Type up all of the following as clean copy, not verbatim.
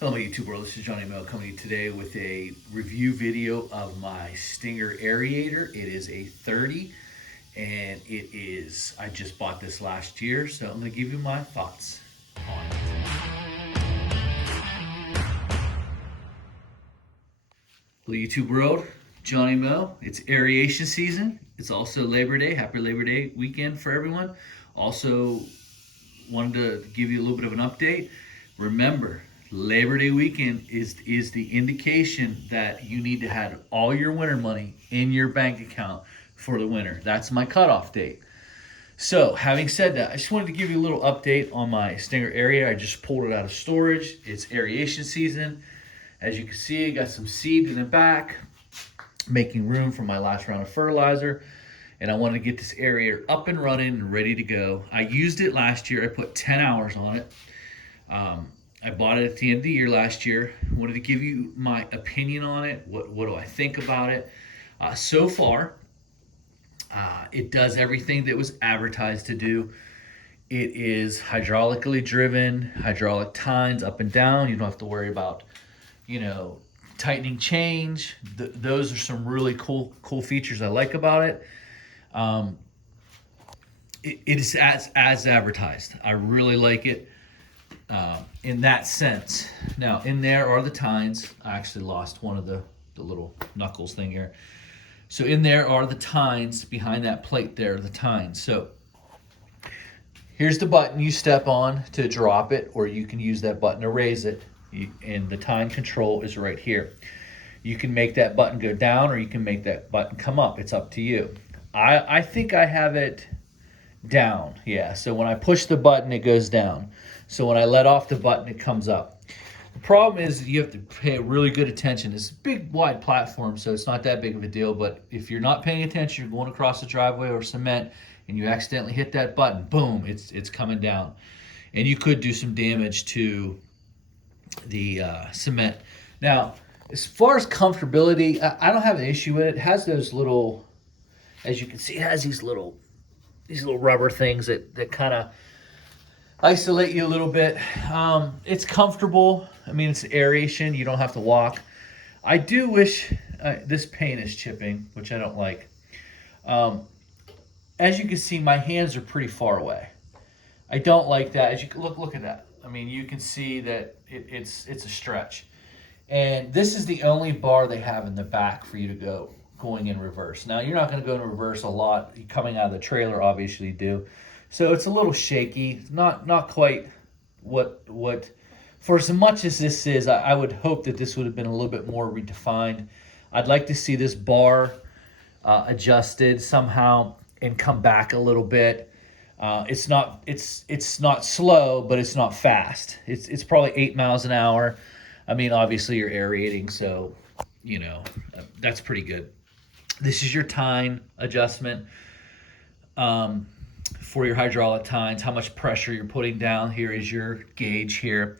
Hello, my YouTube world. This is Johnny Mel coming to you today with a review video of my Stinger Aerator. It is a 30 and I just bought this last year, so I'm going to give you my thoughts on it. Hello, YouTube world. Johnny Mel. It's aeration season. It's also Labor Day. Happy Labor Day weekend for everyone. Also, wanted to give you a little bit of an update. Remember, Labor Day weekend is the indication that you need to have all your winter money in your bank account for the winter. That's my cutoff date. So, having said that, I just wanted to give you a little update on my Stinger Aerator. I just pulled it out of storage. It's aeration season. As you can see, I got some seed in the back, making room for my last round of fertilizer. And I wanted to get this aerator up and running and ready to go. I used it last year. I put 10 hours on it. I bought it at the end of the year last year. Wanted to give you my opinion on it. What do I think about it? So far, it does everything that was advertised to do. It is hydraulically driven, hydraulic tines up and down. You don't have to worry about, tightening change. Those are some really cool features I like about it. It is as advertised. I really like it. In that sense. Now, in there are the tines. I actually lost one of the little knuckles thing here. So in there are the tines. Behind that plate there are the tines. So here's the button you step on to drop it, or you can use that button to raise it. And the tine control is right here. You can make that button go down, or you can make that button come up. It's up to you. I think I have it down. Yeah, so when I push the button, it goes down. So when I let off the button, it comes up. The problem is you have to pay really good attention. It's a big, wide platform, so it's not that big of a deal. But if you're not paying attention, you're going across the driveway or cement, and you accidentally hit that button, boom, it's coming down. And you could do some damage to the cement. Now, as far as comfortability, I don't have an issue with it. It has those little, as you can see, it has these little rubber things that kind of isolate you a little bit. It's comfortable. I mean, it's aeration. You don't have to walk. I do wish this paint is chipping, which I don't like. As you can see, my hands are pretty far away. I don't like that. As you can look at that. I mean, you can see that it's a stretch. And this is the only bar they have in the back for you to going in reverse. Now, you're not going to go in reverse a lot. Coming out of the trailer, obviously you do. So it's a little shaky. Not quite what for as much as this is, I would hope that this would have been a little bit more redefined. I'd like to see this bar adjusted somehow and come back a little bit. It's not slow, but it's not fast. It's probably 8 miles an hour. I mean, obviously you're aerating, so that's pretty good. This is your tine adjustment for your hydraulic tines, how much pressure you're putting down. Here is your gauge here.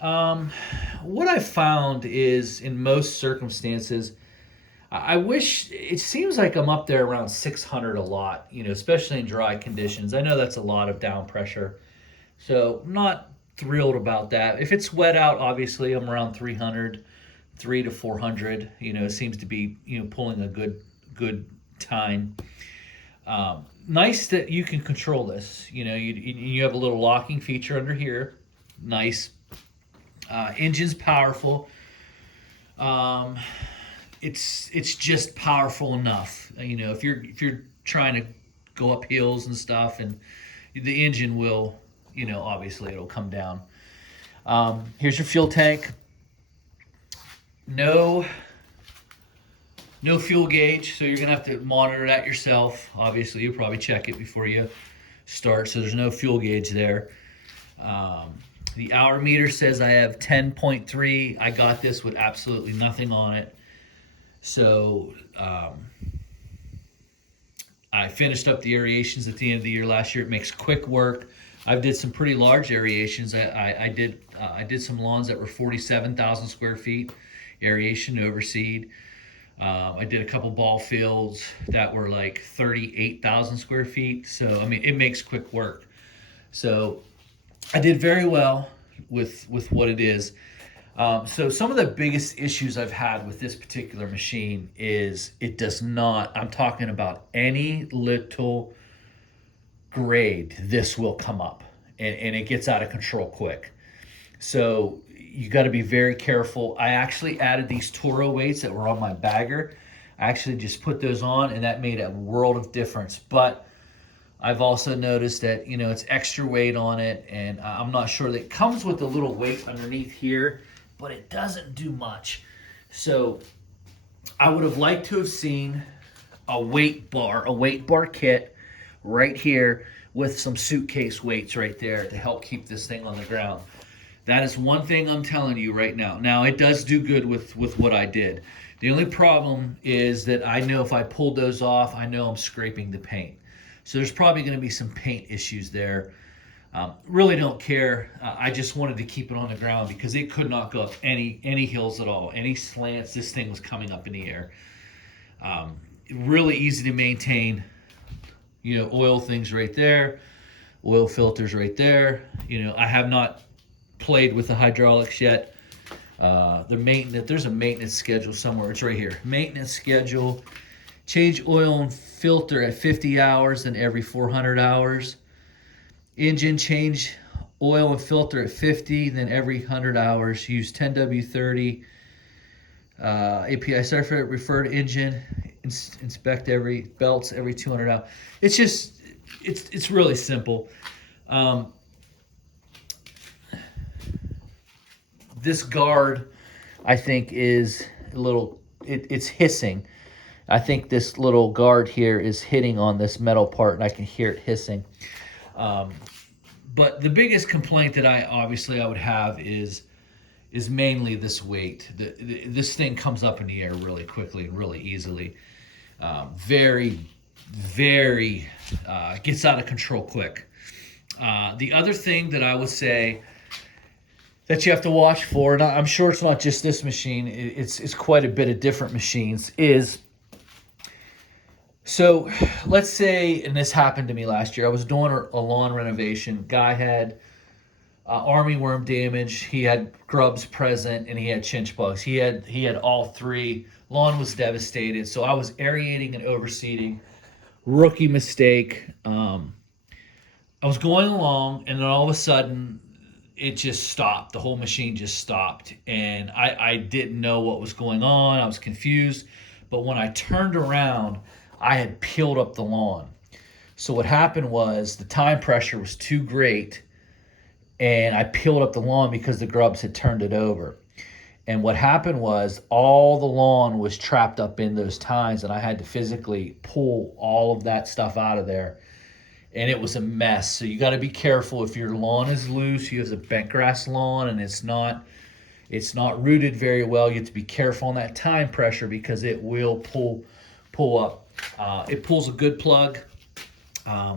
What I found is, in most circumstances, I wish, it seems like I'm up there around 600 a lot, especially in dry conditions. I know that's a lot of down pressure, so I'm not thrilled about that. If it's wet out, obviously I'm around 300 to 400. It seems to be pulling a good time. Nice that you can control this. You have a little locking feature under here. Nice. Engine's powerful. It's just powerful enough. If you're trying to go up hills and stuff, and the engine will, obviously it'll come down. Here's your fuel tank. No fuel gauge, so you're gonna have to monitor that yourself. Obviously, you'll probably check it before you start, so there's no fuel gauge there. The hour meter says I have 10.3. I got this with absolutely nothing on it. So I finished up the aerations at the end of the year last year. It makes quick work. I did some pretty large aerations. I did some lawns that were 47,000 square feet, aeration overseed. I did a couple ball fields that were like 38,000 square feet. So, I mean, it makes quick work. So I did very well with what it is. So some of the biggest issues I've had with this particular machine is it does not, I'm talking about any little grade, this will come up and it gets out of control quick. So you got to be very careful. I actually added these Toro weights that were on my bagger. I actually just put those on and that made a world of difference. But I've also noticed that, you know, it's extra weight on it, and I'm not sure that it comes with a little weight underneath here, but it doesn't do much. So I would have liked to have seen a weight bar kit right here with some suitcase weights right there to help keep this thing on the ground. That is one thing I'm telling you right now. Now, it does do good with what I did. The only problem is that I know if I pulled those off, I know I'm scraping the paint. So there's probably going to be some paint issues there. Really don't care. I just wanted to keep it on the ground because it could not go up any hills at all, any slants. This thing was coming up in the air. Really easy to maintain. You know, oil things right there, oil filters right there. You know, I have not played with the hydraulics yet. There's a maintenance schedule somewhere. It's right here. Maintenance schedule. Change oil and filter at 50 hours and every 400 hours. Engine, change oil and filter at 50, then every 100 hours. Use 10W30. API certificate, refer to engine. Inspect every belts every 200 hours. It's just, it's really simple. This guard, I think, is a little, it's hissing. I think this little guard here is hitting on this metal part, and I can hear it hissing. But the biggest complaint that I would have is mainly this weight. This thing comes up in the air really quickly and really easily. Very gets out of control quick. The other thing that I would say that you have to watch for, and I'm sure it's not just this machine, it's quite a bit of different machines, is, so let's say, and this happened to me last year, I was doing a lawn renovation. Guy had armyworm damage, he had grubs present, and he had chinch bugs. He had all three. Lawn was devastated, so I was aerating and overseeding. Rookie mistake. I was going along, and then all of a sudden, it just stopped. The whole machine just stopped, and I didn't know what was going on. I was confused, but when I turned around, I had peeled up the lawn. So what happened was the time pressure was too great, and I peeled up the lawn because the grubs had turned it over. And what happened was all the lawn was trapped up in those tines, and I had to physically pull all of that stuff out of there. And it was a mess. So you got to be careful if your lawn is loose. You have a bent grass lawn and it's not rooted very well. You have to be careful on that time pressure because it will pull up. It pulls a good plug.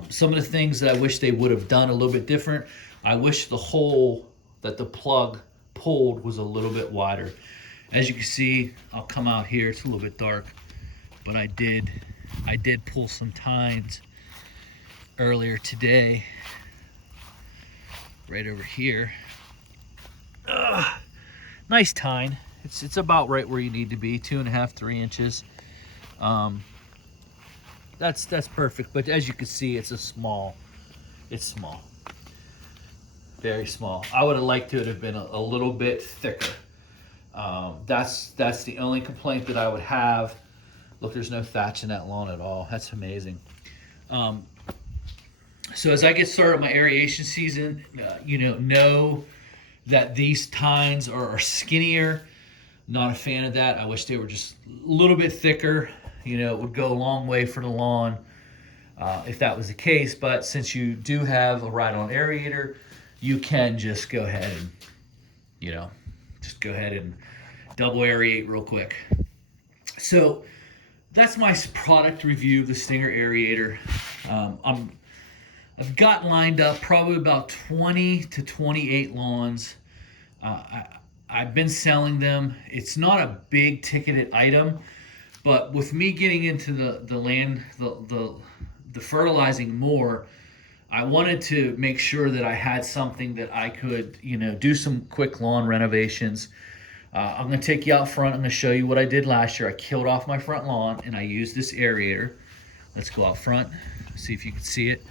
Some of the things that I wish they would have done a little bit different. I wish the hole that the plug pulled was a little bit wider. As you can see, I'll come out here. It's a little bit dark, but I did pull some tines earlier today, right over here. Nice tine. It's about right where you need to be, 2.5, 3 inches. That's perfect. But as you can see, it's small, very small. I would have liked it to have been a little bit thicker. That's the only complaint that I would have. Look, there's no thatch in that lawn at all. That's amazing. So as I get started my aeration season, know that these tines are skinnier. Not a fan of that. I wish they were just a little bit thicker. It would go a long way for the lawn if that was the case. But since you do have a ride-on aerator, you can just go ahead and double aerate real quick. So that's my product review of the Stinger Aerator. I've got lined up probably about 20 to 28 lawns. I've been selling them. It's not a big ticketed item, but with me getting into the fertilizing more, I wanted to make sure that I had something that I could, you know, do some quick lawn renovations. I'm gonna take you out front. I'm gonna show you what I did last year. I killed off my front lawn and I used this aerator. Let's go out front, see if you can see it.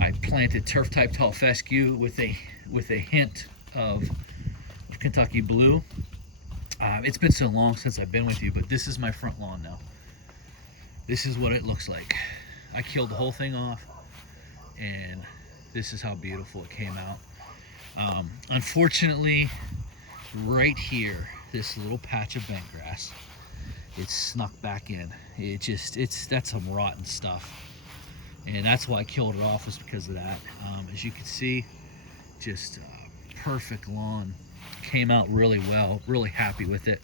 I planted turf type tall fescue with a hint of Kentucky blue. It's been so long since I've been with you, but this is my front lawn now. This is what it looks like. I killed the whole thing off, and this is how beautiful it came out. Unfortunately, right here, this little patch of bent grass, it's snuck back in. That's some rotten stuff, and that's why I killed it off, was because of that. As you can see, just perfect lawn. Came out really well, really happy with it.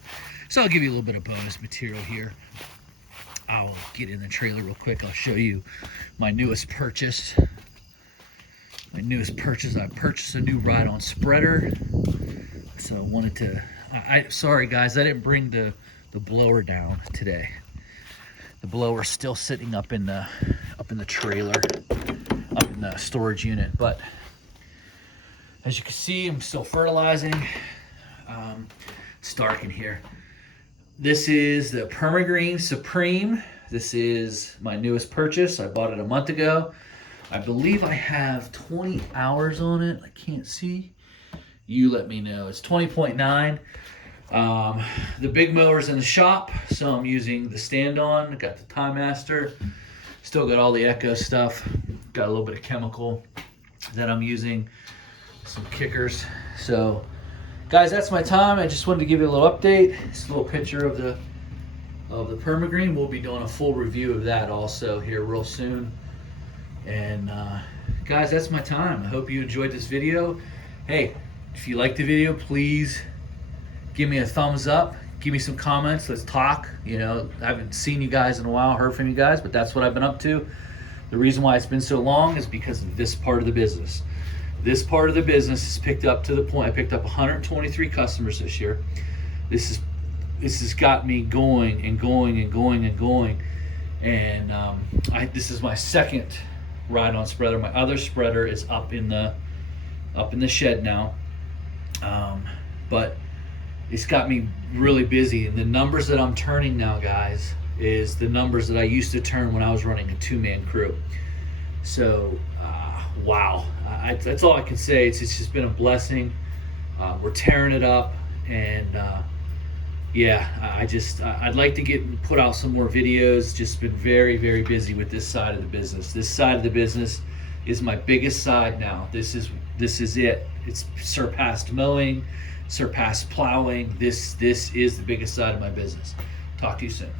So I'll give you a little bit of bonus material here. I'll get in the trailer real quick. I'll show you my newest purchase. I purchased a new ride-on spreader. So I wanted to, sorry guys, I didn't bring the blower down today. The blower's still sitting up in the trailer, up in the storage unit. But as you can see, I'm still fertilizing. It's dark in here. This is the Permagreen Supreme. This is my newest purchase. I bought it a month ago. I believe I have 20 hours on it. I can't see. You let me know. It's 20.9. The big mower's in the shop, so I'm using the stand-on. I got the Time Master. Still got all the Echo stuff. Got a little bit of chemical that I'm using. Some kickers. So guys, that's my time. I just wanted to give you a little update. It's a little picture of the Permagreen. We'll be doing a full review of that also here real soon. And guys, that's my time. I hope you enjoyed this video. Hey, if you liked the video, please give me a thumbs up. Give me some comments. Let's talk. You know, I haven't seen you guys in a while, heard from you guys, but that's what I've been up to. The reason why it's been so long is because of this part of the business. This part of the business is picked up to the point, I picked up 123 customers this year. This has got me going and going and going and going. And this is my second ride-on spreader. My other spreader is up in the shed now. But it's got me really busy. And the numbers that I'm turning now, guys, is the numbers that I used to turn when I was running a two-man crew. So, wow. That's all I can say. It's just been a blessing. We're tearing it up, and yeah, I'd like to put out some more videos. Just been very, very busy with this side of the business. This side of the business is my biggest side now. This is it. It's surpassed mowing, surpassed plowing. This is the biggest side of my business. Talk to you soon.